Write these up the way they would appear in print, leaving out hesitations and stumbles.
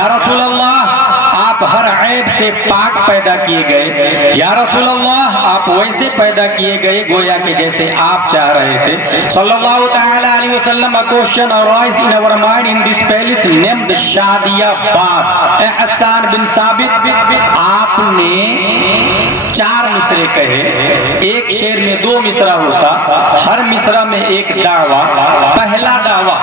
یا رسول اللہ آپ ہر عیب سے پاک پیدا کیے گئے، یا رسول اللہ آپ ویسے پیدا کیے گئے گویا کہ جیسے آپ چاہ رہے تھے صلی اللہ تعالی علیہ وسلم. A question arise in our mind in this palace named Shadia باغ. اے حسان بن ثابت، آپ نے 4 مصرے کہے، ایک شعر میں 2 مصرع ہوتا، ہر مصرع میں ایک دعویٰ. پہلا دعویٰ،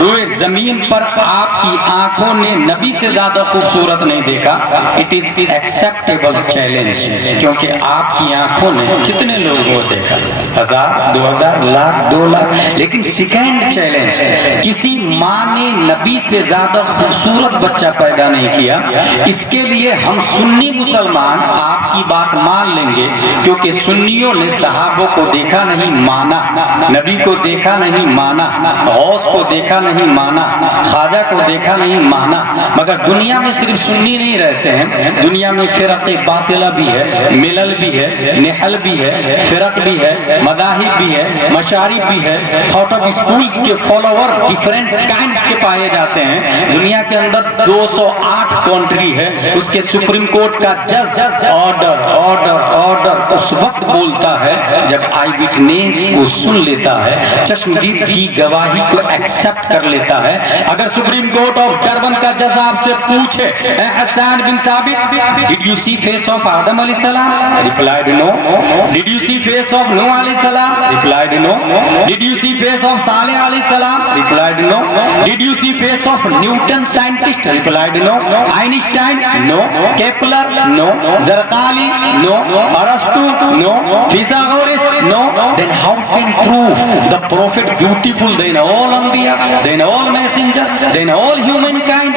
روئے زمین پر آپ کی آنکھوں نے نبی سے زیادہ خوبصورت نہیں دیکھا. It is acceptable challenge، کیونکہ آپ کی آنکھوں نے کتنے لوگوں کو دیکھا، 1000 2000 لاکھ 2 لاکھ. لیکن سیکنڈ چیلنج، کسی ماں نے نبی سے زیادہ خوبصورت بچہ پیدا نہیں کیا. اس کے لیے ہم سنی مسلمان آپ کی بات مان لیں گے، کیونکہ سنیوں نے صحابوں کو دیکھا نہیں مانا، نبی کو دیکھا نہیں مانا، غوث کو دیکھا نہیں مانا، خواجہ کو دیکھا نہیں مانا. مگر دنیا میں صرف سنی نہیں رہتے ہیں، دنیا میں فرق باطلہ بھی ہے، ملل بھی ہے، نحل بھی ہے، فرق بھی ہے، مذاہب بھی ہے، مشارب بھی ہے. تھاٹ آف اسکولز کے فالوور ڈیفرنٹ کائنڈز کے پائے جاتے ہیں. دنیا کے اندر 208 کنٹری ہے. اس کے سپریم کورٹ کا جج آرڈر آرڈر آرڈر اس وقت بولتا ہے جب آئی وٹنس کو سن لیتا ہے، چشمدید کی گواہی کو ایکسپٹ کر لیتا ہے. اگر سپریم کورٹ آف ڈربن کا جج آپ سے پوچھے اے حسان بن ثابت did you see face of آدم علیہ السلام؟ Replied no. Did you see face of نوح علیہ السلام؟ Replied no. Did you see face of صالح علیہ السلام؟ Replied no. Did you see face of Newton scientist? Replied no. Einstein? No. Kepler? No. زرقالی؟ نو. ارسطو؟ No. فیثاغورس؟ Know. Then how can prove the prophet beautiful than all انبیاء, than all messenger, than all humankind?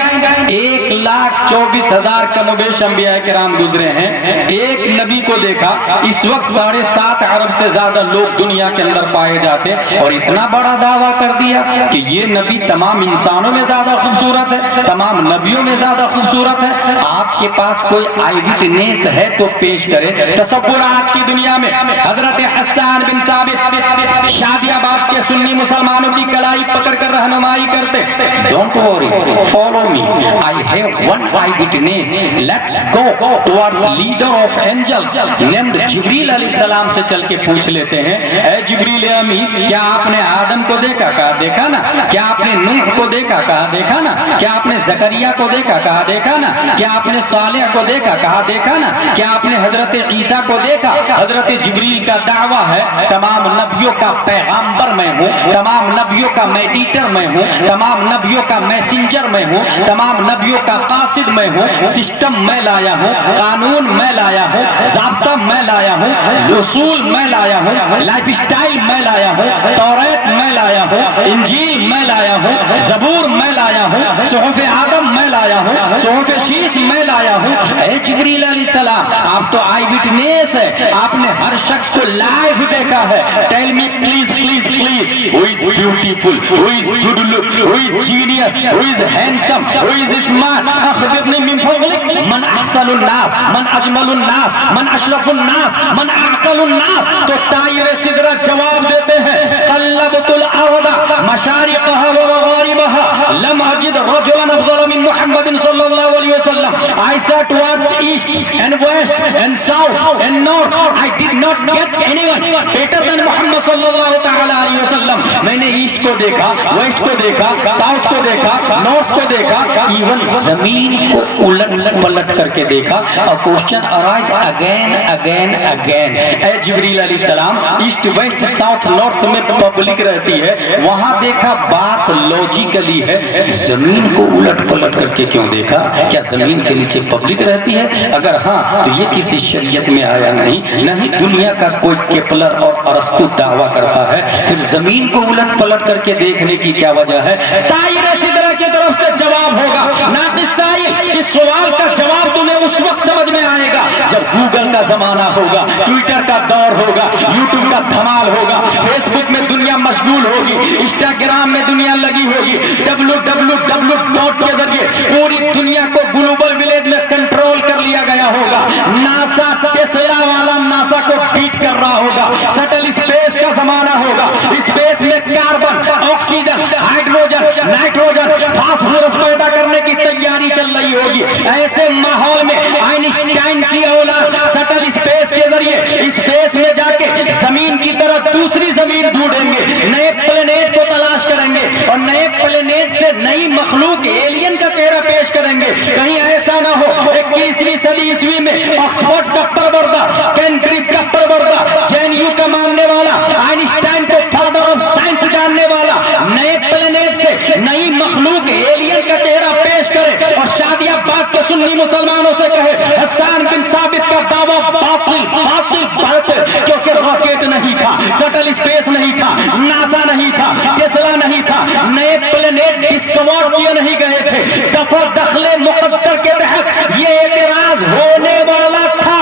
1,24,000 کم و بیش انبیاء کرام گزرے ہیں. ایک نبی کو دیکھا. اس وقت 7.5 ارب سے زیادہ لوگ دنیا کے اندر پائے جاتے اور اتنا بڑا دعویٰ کر دیا کہ یہ نبی تمام انسانوں میں زیادہ خوبصورت ہے, تمام نبیوں میں زیادہ خوبصورت ہے. آپ کے پاس کوئی آئی وٹنس ہے تو پیش کرے. تصورات کی دنیا میں حضرت حسان بن ثابت شادی آباد کے سنی مسلمانوں کی کلائی پکڑ کر رہنمائی کرتے. Don't worry, follow me. I have one eyewitness. Let's go towards leader of angels named جبریل علیہ السلام سے چل کے پوچھ لیتے ہیں, اے جبریل امین, کیا آپ نے آدم کو دیکھا؟ کہا دیکھا نا. کیا آپ نے نوح کو دیکھا؟ کہا دیکھا نا. کیا آپ نے زکریا کو دیکھا؟ کہا دیکھا نا. کیا آپ نے صالح کو دیکھا؟ کہا دیکھا نا. کیا آپ نے حضرت عیسیٰ کو دیکھا؟ حضرت جبریل کا دعویٰ ہے تمام نبیوں کا پیغامبر میں ہوں, تمام نبیوں کا میڈیٹر میں ہوں, تمام نبیوں کا میسنجر میں ہوں, تمام نبیوں کا قاصد میں ہوں. سسٹم میں لایا ہوں, قانون میں لایا ہوں, ضابطہ میں لایا ہوں, رسول میں لایا ہوں, لائف اسٹائل میں لایا ہوں, توریت میں لایا ہوں, انجیل میں لایا ہوں, زبور میں لایا ہوں, صحف آدم میں لایا ہوں, صحف شیش میں لایا ہوں. اے جبریل علیہ السلام, آپ تو آئی وٹنس ہے, آپ نے ہر شخص کو لائیو دیکھا ہے. Tell me please please please, who is beautiful, who is good look, who is genius, who is handsome, who is smart? اخبرنی من فضلک من احسن الناس, من اجمل الناس, من اشرف الناس, من اعقل الناس. تو طائر سدرہ جواب دیتے ہیں, قلبت الارض مشارقها ومغاربها لم اجد رجلا افضل من محمد صلی اللہ علیہ وسلم. I saw towards east and west and south and north. I did not get anyone better than محمد صلی اللہ تعالی علیہ وسلم. میں نے ایسٹ کو دیکھا, ویسٹ کو دیکھا, ساؤتھ کو دیکھا, نارتھ کو دیکھا, ایون زمین کو الٹ پلٹ کر کے دیکھا. اور question arise again again again. اے جبریل علیہ السلام, ایسٹ ویسٹ ساؤتھ نارتھ میں پبلک رہتی ہے, وہاں دیکھا بات لوجیکلی ہے, زمین کو الٹ پلٹ کر کے کیوں دیکھا؟ کیا زمین کے نیچے پبلک رہتی ہے؟ اگر ہاں تو یہ کسی شریعت میں آیا نہیں. نہیں دنیا کا کوئی کیپلر اور ارسطو دعویٰ کرتا ہے, پھر زمین کو الٹ پلٹ کر کے دیکھنے کی کیا وجہ ہے؟ طائر سدرہ کی طرف سے جواب ہوگا. ناقص سائل, اس سوال کا جواب تمہیں اس وقت سمجھ میں آئے گا جب گوگل کا زمانہ ہوگا, ٹویٹر کا دور ہوگا, یوٹیوب کا دھمال ہوگا, فیس بک میں دنیا مشغول ہوگی, انسٹاگرام میں دنیا لگی ہوگی, www کے ذریعے پوری دنیا کو گلوبل ولیج میں کنٹرول کر لیا گیا ہوگا. ناسا ٹیسلا والا ناسا کو بیٹ کر رہا ہوگا. سٹل اسپیس کا زمانہ ہوگا. اسپیس میں carbon, oxygen, hydrogen, nitrogen, phosphorus پیدا کرنے کی تیاری چل رہی ہوگی. ایسے ماحول میں آئنسٹائن کی اولاد سٹل اسپیس کے ذریعے اسپیس میں جا کے زمین کی طرح دوسری زمین ڈھونڈیں گے, نئے پلینیٹ کو تلاش کریں گے اور نئے پلینیٹ سے نئی مخلوق ایلین کا چہرہ پیش کریں گے. کہیں ایسا نہ ہو 21ویں صدی عیسوی میں آکسفورڈ کا پروردہ, کیمبرج کا پروردہ, جے این یو کا ماننے والا, آئنسٹائن کو فادر آف سائنس جاننے والا نئے پلینیٹ سے نئی مخلوق ایلین کا چہرہ پیش کرے اور شادی آباد کے سنی مسلمانوں سے کہے حسان بن ثابت کا دعویٰ باطل باطل باطل, کیونکہ راکٹ نہیں تھا, سٹل اسپیس نہیں تھا, ناسا نہیں تھا, ٹیسلا نہیں تھا, نئے پلینیٹ ڈسکور کیے نہیں گئے تھے. دفع دخل مقدر کے تحت یہ اعتراض ہونے والا تھا.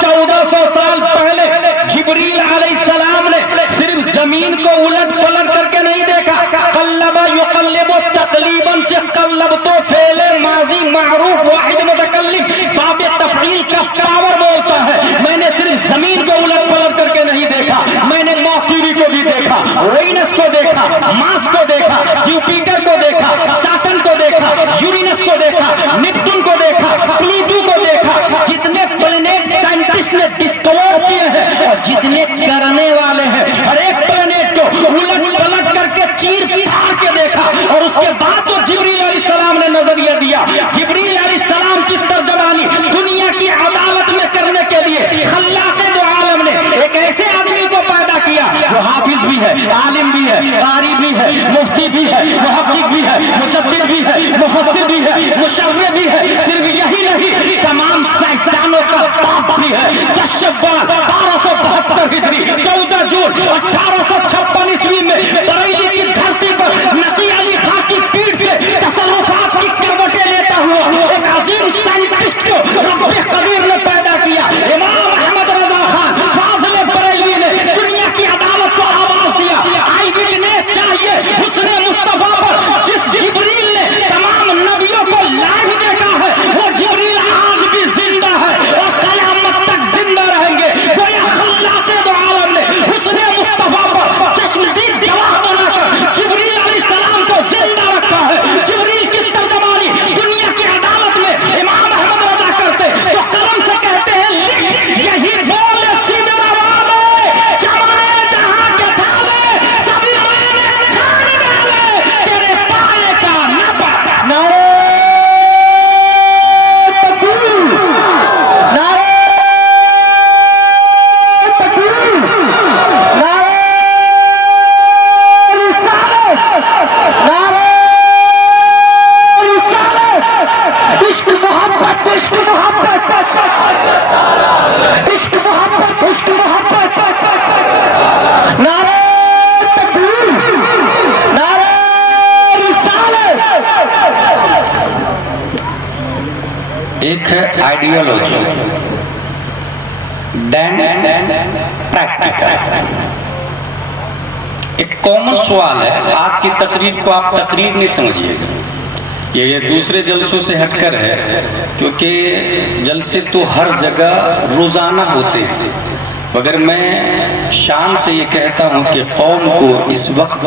1400 سال پہلے جبریل علیہ السلام نے صرف زمین کو الٹ پلٹ کر کے نہیں دیکھا. قلب یقلب تقلیباً سے قلب تو فعل ماضی معروف واحد متکلم باب تفعیل کا پاور بولتا ہے. میں نے صرف زمین کو الٹ پلٹ کر کے نہیں دیکھا, میں نے مرکوری کو بھی دیکھا, وینس کو دیکھا, مارس کو دیکھا, جوپیٹر کو دیکھا, سیٹرن کو دیکھا, یورینس کو دیکھا, نیپٹون کو دیکھا, پلوٹو کو دیکھا. جتنے پلینیٹ سائنٹسٹ نے ڈسکور کیے ہیں اور جتنے کرنے والے ہیں, ہر ایک پلینیٹ کو الٹ پلٹ کر کے چیر پھاڑ کے دیکھا اور اس کے بعد تو جبریل علیہ السلام نے نظریہ دیا. جبریل علیہ السلام کی ترجمانی دنیا کی عدالت میں کرنے کے لیے خلاق دو عالم نے ایک ایسے آدمی کو پیدا کیا جو حافظ بھی ہے, عالم بھی ہے, قاری بھی ہے, مفتی بھی ہے, محقق بھی ہے, مجدد بھی ہے, مفسر بھی ہے, مشرع بھی ہے. صرف یہی نہیں, تمام سائنسدانوں کا باپ بھی ہے. کشفبان 1272 ہجری 14 جون 1856 عیسوی میں بریلی کی دھرتی پر نقی علی خان کی پیٹھ سے تصرفات کی کروٹیں لیتا ہوا ایک عظیم سائنٹسٹ کو رب قدیر نے پیدا کیا. امام احمد رضا خان فاضل بریلوی نے دنیا کی عدالت کو آواز دیا. آئی وٹنس چاہیے حسن مصطفیٰ پر جس جبریل نے تمام نبیوں کو لائیو دیکھا ہے, وہ جبریل آج بھی زندہ ہے اور قیامت تک زندہ رہیں گے. گویا خلاق دو عالم نے حسن مصطفیٰ پر چشمدید گواہ بنا کر جبریل علیہ السلام کو زندہ رکھا ہے. جبریل کی ترجمانی دنیا کی عدالت میں امام احمد رضا کرتے تو قلم سے کہتے ہیں لکھ یہی بول سدر والے جمانے جہاں کے تھالے سبھی مانے چھاڑ ڈالے تیرے پائے کا نبا. نعرہ تکبیر, نعرہ تکبیر, نعرہ رسالت, نعرہ رسالت. عشق محبت, عشق محبت, عشق محبت, عشق محبت. نعرہ تکبیر, نعرہ رسالت. ایک ہے آئیڈیالوجی, دین پریکٹیکل. ایک کامن سوال ہے, آج کی تقریر کو آپ تقریر نہیں سمجھیے گا, یہ دوسرے جلسوں سے ہٹ کر ہے, کیونکہ جلسے تو ہر جگہ روزانہ ہوتے ہیں. مگر میں شان سے یہ کہتا ہوں کہ قوم کو اس وقت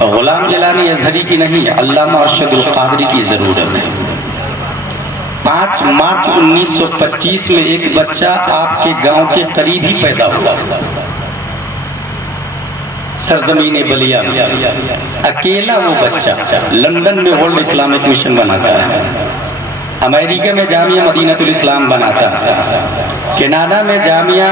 غلام جیلانی ازہری کی نہیں, علامہ ارشد القادری کی ضرورت ہے. 5 مارچ 1925 میں ایک بچہ آپ کے گاؤں کے قریب ہی پیدا ہوا, سرزمین بلیا میں. اکیلا وہ بچہ لندن میں ورلڈ اسلامک مشن بناتا ہے, امریکہ میں جامعہ مدینہ الاسلام بناتا ہے, کینیڈا میں جامعہ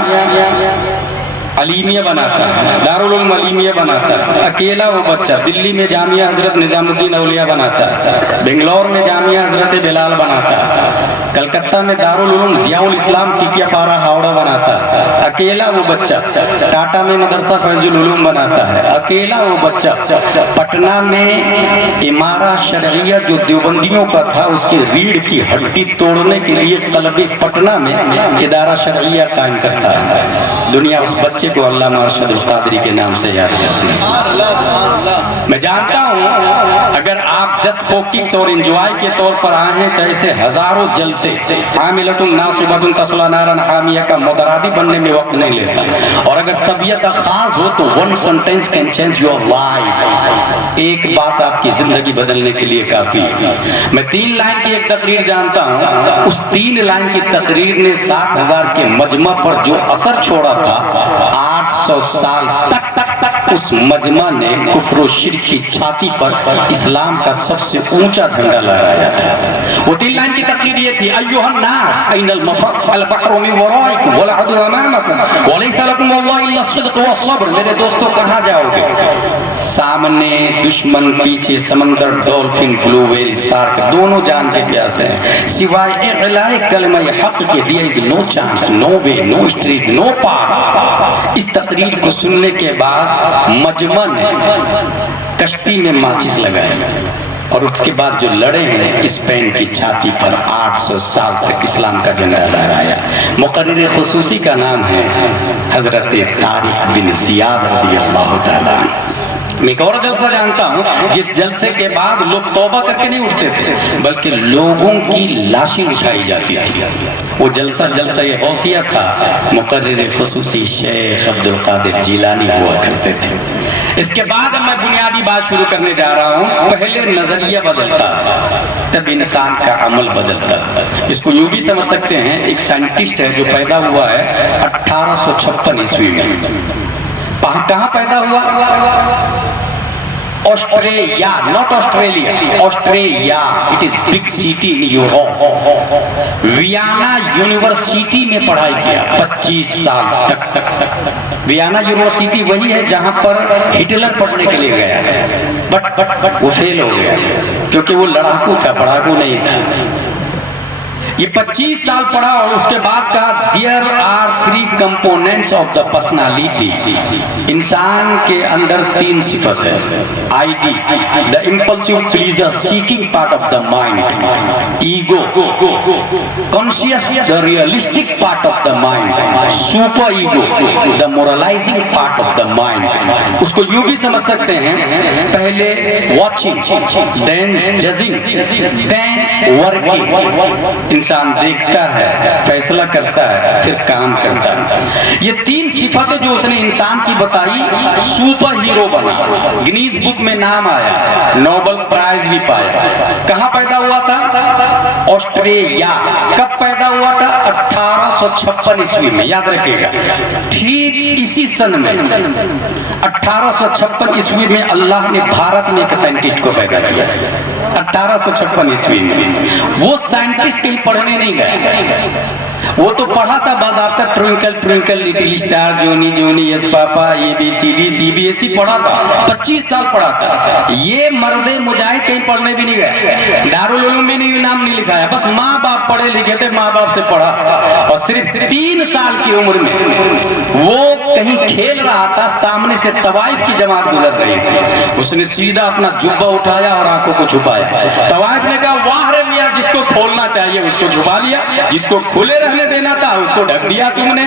علیمیہ بناتا ہے, دارالعلوم علیمیہ بناتا ہے. اکیلا وہ بچہ دلی میں جامعہ حضرت نظام الدین اولیاء بناتا ہے, بنگلور میں جامعہ حضرت بلال بناتا ہے, کلکتہ میں دارالعلوم ضیاء الاسلام ٹکیا پارا ہاوڑا بناتا ہے. اکیلا وہ بچہ ٹاٹا میں مدرسہ فیض العلوم بناتا ہے. اکیلا وہ بچہ پٹنہ میں امارہ شرعیہ جو دیوبندیوں کا تھا اس کے ریڑھ کی ہڈی توڑنے کے لیے قلب پٹنہ میں ادارہ شرعیہ قائم کرتا ہے. دنیا اس بچے کو علامہ ارشد القادری کے نام سے یاد کرتی ہے. میں جانتا ہوں اگر آپ جسٹ فور ککس اور انجوائے کے طور پر آئے ہیں تو ایسے ہزاروں جلسے عاملۃ ناصبۃ تصلی نارا حامیہ کا مدرادی بننے میں وقت نہیں لیتا, اور اگر طبیعت خاص ہو تو one sentence can change your life. ایک بات آپ کی زندگی بدلنے کے لیے کافی ہے۔ میں 3 لائن کی ایک تقریر جانتا ہوں، اس 3 لائن کی تقریر نے 7000 کے مجمع پر جو اثر چھوڑا تھا، 800 سال تک اس مجمع نے کفر و شرک کی چھاتی پر اسلام کا سب سے اونچا جھنڈا لہرایا تھا۔ وہ 3 لائن کی تقریر یہ تھی: ایھا الناس این المفر البحر من ورائکم والعدو امامکم ولیس لکم واللہ الا الصدق والصبر۔ میرے دوستو کہاں جاؤ گے؟ سامنے دشمن، پیچھے سمندر، ڈولفن، بلو ویل، سارک، دونوں جان کے پیاسے ہیں۔ سوائے اعلاء کلمہ حق کے there is no chance, no way, no street, no path۔ اس تقریر کو سننے کے بعد مجمع نے کشتی میں ماچس لگائے اور اس کے بعد جو لڑے ہیں اسپین کی چھاتی پر 800 سال تک اسلام کا جھنڈا لہرایا۔ مقرر خصوصی کا نام ہے حضرت طارق بن زیاد رضی اللہ تعالیٰ عنہ۔ میں ایک اور جلسہ جانتا ہوں جس جلسے کے بعد لوگ توبہ کر کے نہیں اٹھتے تھے بلکہ لوگوں کی لاشیں اٹھائی جاتی تھی۔ وہ جلسہ غوثیہ تھا۔ مقرر خصوصی شیخ عبد القادر جیلانی ہوا کرتے تھے۔ اس کے بعد میں بنیادی بات شروع کرنے جا رہا ہوں۔ پہلے نظریہ بدلتا تب انسان کا عمل بدلتا۔ اس کو یوں بھی سمجھ سکتے ہیں، ایک سائنٹسٹ ہے جو پیدا ہوا ہے 1856 عیسوی میں۔ کہاں پیدا ہوا؟ Australia, not Australia, Australia. It is big city in Europe. Vienna university میں پڑھائی کیا 25 سال تک۔ ویانا یونیورسٹی وہی ہے جہاں پر ہٹلر پڑھنے کے لیے گیا بٹ وہ فیل ہو گیا کیونکہ وہ لڑاکو تھا، پڑھاکو نہیں تھا۔ یہ 25 سال پڑھا اور اس کے بعد کہا there are 3 components of the personality۔ انسان کے اندر 3 صفت ہے۔ ID the impulsive pleasure seeking part of the mind، ego conscious the realistic part of the mind، super ego the moralizing part of the mind۔ اس کو یوں بھی سمجھ سکتے ہیں، پہلے watching then judging then working۔ انسان دیکھتا ہے، فیصلہ کرتا ہے، پھر کام کرتا ہے۔ یہ 3 صفتیں جو اس نے انسان کی بتائی، سپر ہیرو بنا، گنیز بک میں نام آیا، نوبل پرائز بھی پایا۔ کہاں پیدا ہوا تھا؟ آسٹریلیا۔ کب پیدا ہوا تھا؟ 1856 عیسوی میں، یاد رکھے گا۔ ٹھیک اسی سن میں 1856 عیسوی میں اللہ نے بھارت میں ایک سائنٹسٹ کو پیدا کیا۔ 1856 عیسوی میں وہ سائنٹسٹ کہیں پڑھنے نہیں گئے، وہ تو پڑھا تھا باضابطہ twinkle twinkle little star, Johnny Johnny yes papa, ABCD CBSE پڑھا تھا، 25 سال پڑھا تھا۔ یہ مرد مجاہد کہیں پڑھنے بھی نہیں گئے، دارالعلوم میں نام نہیں لکھایا، بس ماں باپ پڑھے لکھے تھے، ماں باپ سے پڑھا۔ اور صرف 3 سال کی عمر میں وہ کہیں کھیل رہا تھا، سامنے سے طوائف کی جماعت گزر رہی تھی، اس نے سیدھا اپنا جبہ اٹھایا اور آنکھوں کو چھپایا۔ طوائف نے کہا واہ رے میاں، جس کو کھولنا چاہیے اس کو چھپا لیا، جس کو کھلے رہنے دینا تھا اس کو ڈھک دیا تم نے۔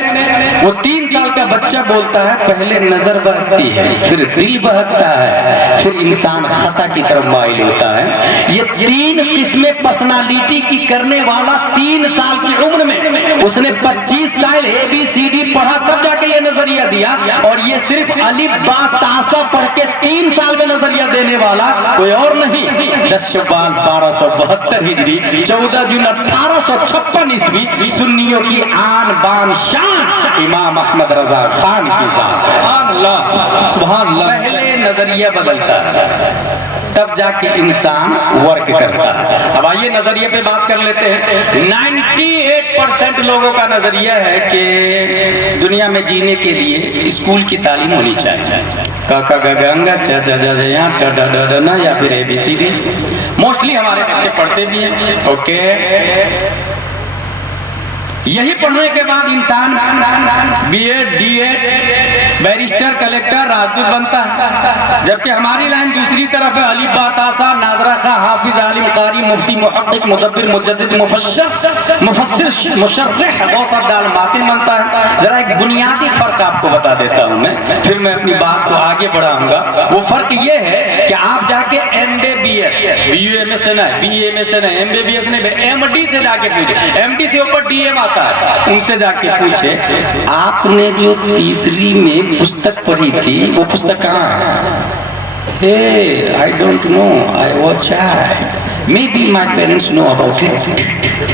وہ 3 سال کا بچہ بولتا ہے پہلے نظر بہکتی ہے، پھر دل بہکتا ہے، پھر انسان خطا کی طرف مائل ہوتا ہے۔ یہ 3 قسمیں پرسنالٹی کی کرنے والا 3 سال کی عمر میں اس نے 25 سال ABCD پڑھا، تب جا کے یہ نظریہ دیا۔ اور یہ صرف الف با تا سا پڑھ کے 3 سال میں نظریہ دینے والا کوئی اور نہیں۔ 10 شعبان 1272 ہجری، 14 جون 1856 عیسوی، سنیوں کی آن بان شان امام احمد رضا خان کی ذات۔ سبحان اللہ، سبحان اللہ۔ پہلے نظریہ بدلتا ہے تب جا کے انسان ورک کرتا ہے۔ اب آئیے نظریے پہ بات کر لیتے ہیں۔ 98% لوگوں کا نظریہ ہے کہ دنیا میں جینے کے لیے اسکول کی تعلیم ہونی چاہیے، کاکا گنگا چاچا جا ڈا یا پھر ABCD۔ موسٹلی ہمارے بچے پڑھتے بھی ہیں، اوکے۔ یہی پڑھنے کے بعد انسان BEd DEd بیرسٹر کلیکٹر راجدوت بنتا ہے، جبکہ ہماری لائن دوسری طرف ہے، الف با تا سا ناظرہ خواہ حافظ عالم قاری مفتی محقق مدبر مجدد مفسر مشرح غوث عبدال ماتن بنتا ہے۔ ذرا ایک بنیادی فرق آپ کو بتا دیتا ہوں میں، پھر میں اپنی بات کو آگے بڑھاؤں گا۔ وہ فرق یہ ہے کہ آپ جا کے MBBS BUMS سے نہ BAMS سے نہ MBBS نہیں، MD سے جا کے پوچھے، MD سے اوپر DM آتا ہے، ان سے جا کے پوچھے آپ نے جو تیسری میں پستک پڑھی تھی وہ پستک کہاں ہے؟ Hey, I don't know. I was child. Maybe my parents know about it.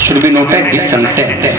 Should be noted this sentence.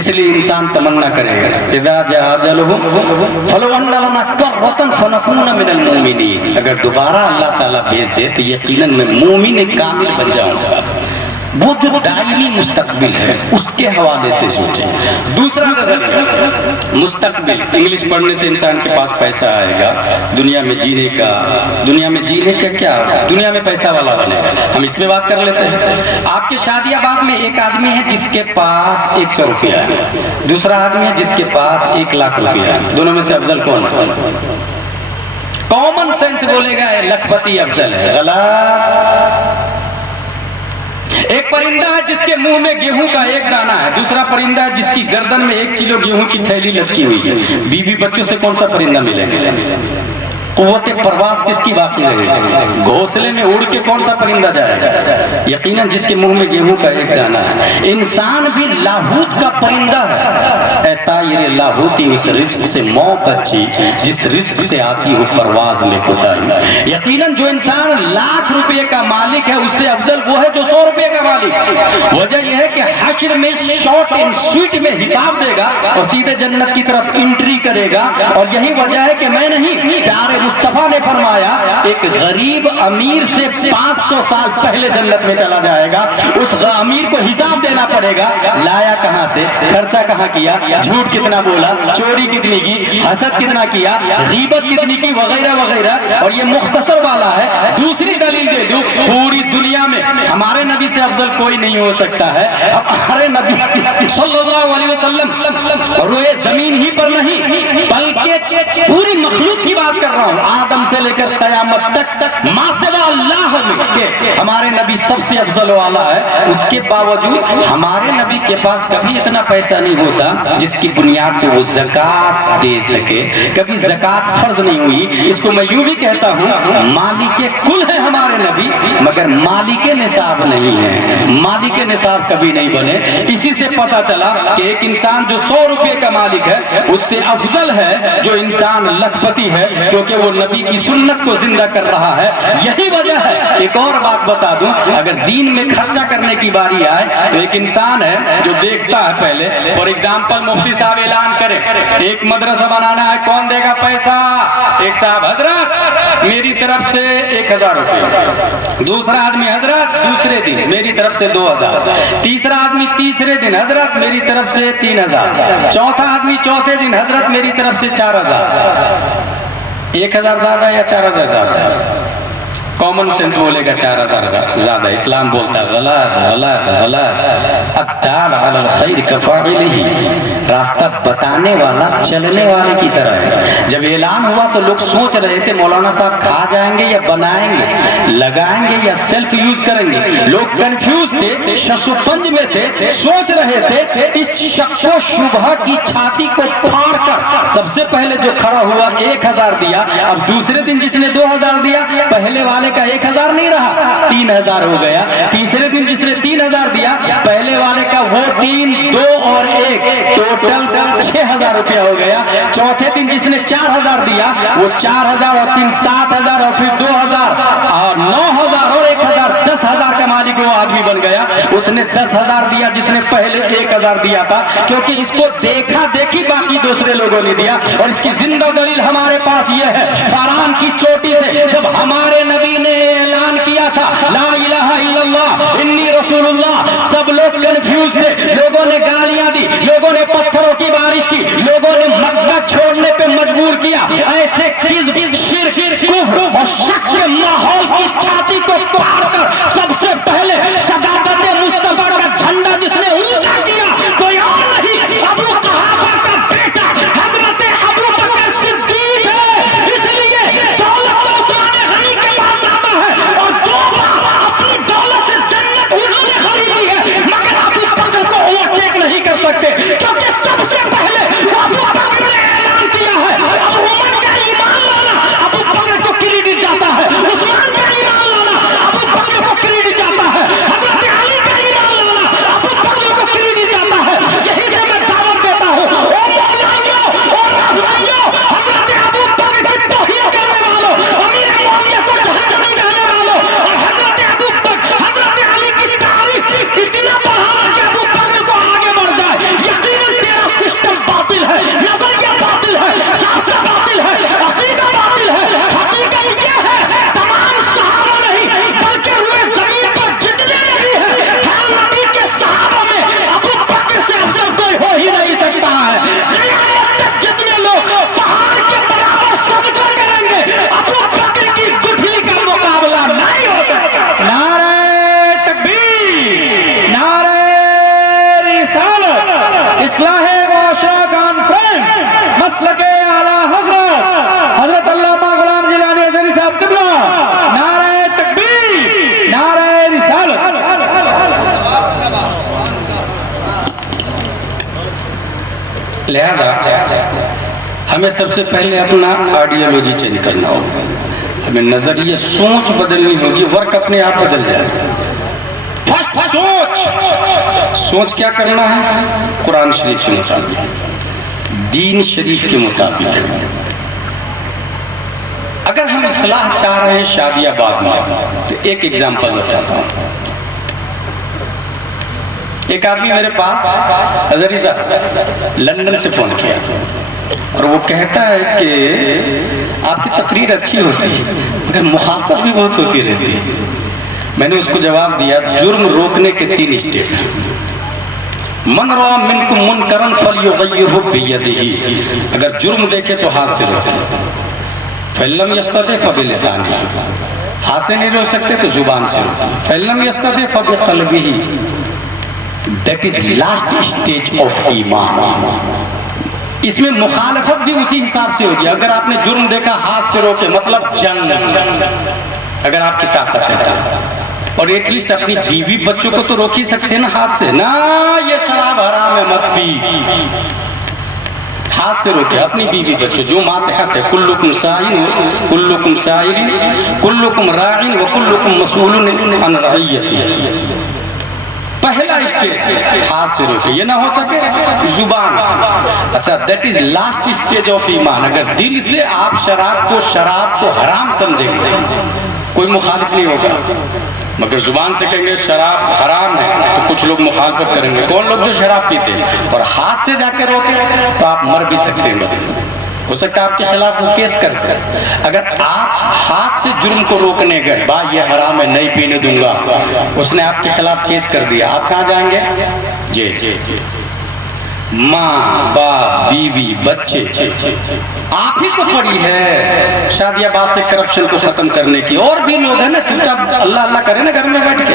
اس لیے انسان تمنا کرے گا اذا جاء اجلهم فلو ان لنا کرۃ فنكون من المؤمنین. اگر دوبارہ اللہ تعالیٰ بھیج دے تو یقیناً میں مومن کامل بن جاؤں گا. وہ جو دائمی مستقبل ہے اس کے حوالے سے سوچیں. دوسرا نظریہ مستقبل. انگلش پڑھنے سے انسان کے پاس پیسہ آئے گا, دنیا میں جینے کا کیا, دنیا میں پیسہ والا بنے گا. ہم اس پہ بات کر لیتے ہیں. آپ کے شادی آباد میں ایک آدمی ہے جس کے پاس 100 روپیہ ہے, دوسرا آدمی ہے جس کے پاس 1 لاکھ روپیہ ہے. دونوں میں سے افضل کون ہے؟ کامن سینس بولے گا لکھ پتی افضل ہے. غلط. ایک پرندہ ہے جس کے منہ میں گیہوں کا 1 دانہ ہے, دوسرا پرندہ ہے جس کی گردن میں 1 کلو گیہوں کی تھیلی لٹکی ہوئی ہے. بیوی بچوں سے کون سا پرندہ ملے گا؟ قوت پرواز کس کی باقی رہے گی؟ گھونسلے میں اڑ کے کون سا پرندہ جائے گا؟ یقیناً جس کے منہ میں گیہوں کا 1 دانہ ہے. انسان بھی لاہوت کا پرندہ ہے. اے طائر لاہوتی اس رزق سے موت اچھی جس رزق سے آتی ہو پرواز میں خدائی. یقیناً جو انسان 1,00,000 روپے کا مالک ہے اس سے افضل وہ ہے جو 100 روپے کا مالک ہے. وجہ یہ ہے کہ حشر میں شارٹ اینڈ سویٹ میں حساب دے گا اور سیدھے جنت کی طرف انٹری کرے گا. اور یہی وجہ ہے کہ میں نہیں, پیارے مصطفیٰ نے فرمایا ایک غریب امیر سے 500 سال پہلے جنت میں چلا جائے گا. اس امیر کو حساب دینا پڑے گا, لایا کہاں سے, خرچہ کہاں کیا, جھوٹ کتنا بولا, چوری کتنی کی, حسد کتنا کیا, غیبت کتنی کی, وغیرہ وغیرہ. اور یہ مختصر والا ہے. دوسری دلیل دے دوں, پوری دنیا میں ہمارے نبی سے افضل کوئی نہیں ہو سکتا ہے. اب ہمارے نبی صلی اللہ علیہ وسلم روئے زمین ہی پر نہیں بلکہ پوری مخلوق کی بات کر رہا ہوں, آدم سے لے کر قیامت تک ما سوا اللہ کے ہمارے نبی سب سے افضل والا ہے. اس کے باوجود ہمارے نبی کے پاس کبھی اتنا پیسہ نہیں ہوتا جس کی بنیاد پہ وہ زکوٰۃ دے سکے. کبھی زکوٰۃ فرض نہیں ہوئی. اس کو میں یوں بھی کہتا ہوں, مالک کل ہے ہمارے نبی مگر مالک نصاب نہیں ہے. مالک نصاب کبھی نہیں بنے. اسی سے پتا چلا کہ ایک انسان جو 100 روپے کا مالک ہے اس سے افضل ہے جو انسان لکھپتی ہے, کیونکہ وہ نبی کی سنت کو زندہ کر رہا ہے. یہی وجہ ہے. ایک اور بات بتا دوں, اگر دین میں خرچہ کرنے کی باری آئے تو ایک انسان ہے جو دیکھتا ہے پہلے. فار ایگزامپل مفتی صاحب اعلان کرے ایک مدرسہ بنانا ہے, کون دے گا پیسہ؟ ایک صاحب حضرت میری طرف سے 1,000 روپے, دوسرا آدمی حضرت دوسرے دن میری طرف سے 2,000, تیسرا آدمی تیسرے دن حضرت میری طرف سے 3,000, چوتھا آدمی چوتھے دن حضرت میری طرف سے 4,000. 1,000 زیادہ یا 4,000 زیادہ؟ کامن سینس بولے گا 4,000 زیادہ. اسلام بولتا غلط غلط غلط. الدال علی الخیر کفاعلہ, راستہ بتانے والا چلنے والے کی طرح ہے. جب اعلان ہوا تو لوگ سوچ رہے تھے مولانا صاحب کھا جائیں گے یا بنائیں گے, لگائیں گے یا سیلف یوز کریں گے. لوگ کنفیوز تھے, شش و پنج میں تھے, سوچ رہے تھے. اس شک و شبہ کی چھاتی کو پھاڑ کر سب سے پہلے جو کھڑا ہوا 1,000 دیا. اب دوسرے دن جس نے 2,000 دیا, پہلے والے کا 1,000 نہیں رہا, 3,000 ہو گیا. تیسرے دن جس نے 3,000 دیا, پہلے والے کا وہ 3 2 اور 1 ٹوٹل 6,000 روپیہ ہو گیا. چوتھے دن جس نے 4,000 دیا, وہ 4,000 اور 3 7,000 اور پھر 2,000 اور 9,000 اور 1,000 10,000 کا مالک وہ آدمی بن گیا. اس نے 10,000 دیا جس نے پہلے 1,000 دیا تھا, کیونکہ اس کو دیکھا دیکھی باقی دوسرے لوگوں نے دیا. اور اس کی زندہ دلیل ہمارے پاس یہ ہے, فاران کی چوٹی سے جب ہمارے نبی نے اعلان کیا تھا لا الہ الا اللہ انی رسول اللہ, سب لوگ کنفیوز تھے. لوگوں نے گالیاں دی, لوگوں نے پتھروں کی بارش کی, لوگوں نے مکہ چھوڑنے پہ مجبور کیا. ایسے کذب, شرک, کفر اور شک کے ماحول کی چھاتی کو پھاڑ کر سب سے پہلے صداقت مصطفیٰ کا جھنڈا جس نے اونچا کیا کوئی اور نہیں, ابو قحافہ کا بیٹا حضرت ابو بکر صدیق ہے. اس لیے دولت تو عثمان غنی کے پاس زیادہ ہے اور 2 بار اپنی دولت سے جنت انہوں نے خریدی ہے, مگر ابو بکر کو اوورٹیک نہیں کر سکتے, کیونکہ سب سے پہلے ابو بکر نے اعلان کیا ہے. اب عمر کا ایمان لانا ابو بکر کو کریڈٹ جاتا ہے, عثمان کا ایمان لانا ابو بکر کو کریڈٹ جاتا ہے, لہذا ہمیں سب سے پہلے اپنا آئیڈیالوجی چینج کرنا ہوگا، ہمیں نظریہ سوچ بدلنی ہوگی، ورک اپنے آپ بدل جائے گا۔ فرسٹ سوچ کیا کرنا ہے؟ قرآن شریف کے مطابق، دین شریف کے مطابق۔ اگر ہم اصلاح چاہ رہے ہیں شادی آباد میں، تو ایک ایگزامپل بتاتا ہوں۔ ایک آدمی میرے پاس حضری صاحب لندن سے فون کیا اور وہ کہتا ہے کہ آپ کی تقریر اچھی ہوتی ہے مگر مخالفت بھی بہت ہوتی رہتی ہے۔ میں نے اس کو جواب دیا جرم روکنے کے 3 اسٹیپ ہیں۔ من رأى منکم منکرا فلیغیرہ بیدہ، اگر جرم دیکھے تو ہاتھ سے روکیں، فإن لم يستطع فبلسانہ، ہاتھ سے نہیں روک سکتے تو زبان سے روکیں، فإن لم يستطع فبقلبہ۔ That is last stage of ایمان۔ اس میں مخالفت بھی اسی حساب سے ہوگی۔ اگر آپ نے جرم دیکھا ہاتھ سے روکے، مطلب جنگ، اگر آپ کی طاقت ہے۔ اور ایٹ لیسٹ اپنی بیوی بچوں کو تو روک ہی سکتے ہیں نا ہاتھ سے، نا یہ شراب حرام ہے مت پی، ہاتھ سے روکے اپنی بیوی بچوں۔ جو ماتحت ہے کلکم سائل کلکم سائل کلکم راعن وکلکم مسئول عن رعیتہ۔ پہلا اسٹیج ہاتھ سے روکے، یہ نہ ہو سکے زبان سے۔ اچھا that is last stage of ایمان۔ اگر دل سے آپ شراب کو حرام سمجھیں گے کوئی مخالف نہیں ہوگا، مگر زبان سے کہیں گے شراب حرام ہے تو کچھ لوگ مخالفت کریں گے۔ کون لوگ جو شراب پیتے ہیں، اور ہاتھ سے جا کے روکے تو آپ مر بھی سکتے ہیں، ہو سکتا ہے آپ کے خلاف وہ کیس کر سکتے۔ اگر آپ ہاتھ سے جرم کو روکنے گئے، بھائی یہ حرام ہے نہیں پینے دوں گا، اس نے آپ کے خلاف کیس کر دیا، آپ کہاں جائیں گے؟ جی ماں باپ بیوی بچے، آپ ہی کو پڑی ہے شادی آباد سے کرپشن کو ختم کرنے کی۔ اور بھی لوگ ہیں نا چپ چاپ اللہ اللہ کرے نا گھر میں بیٹھ کے،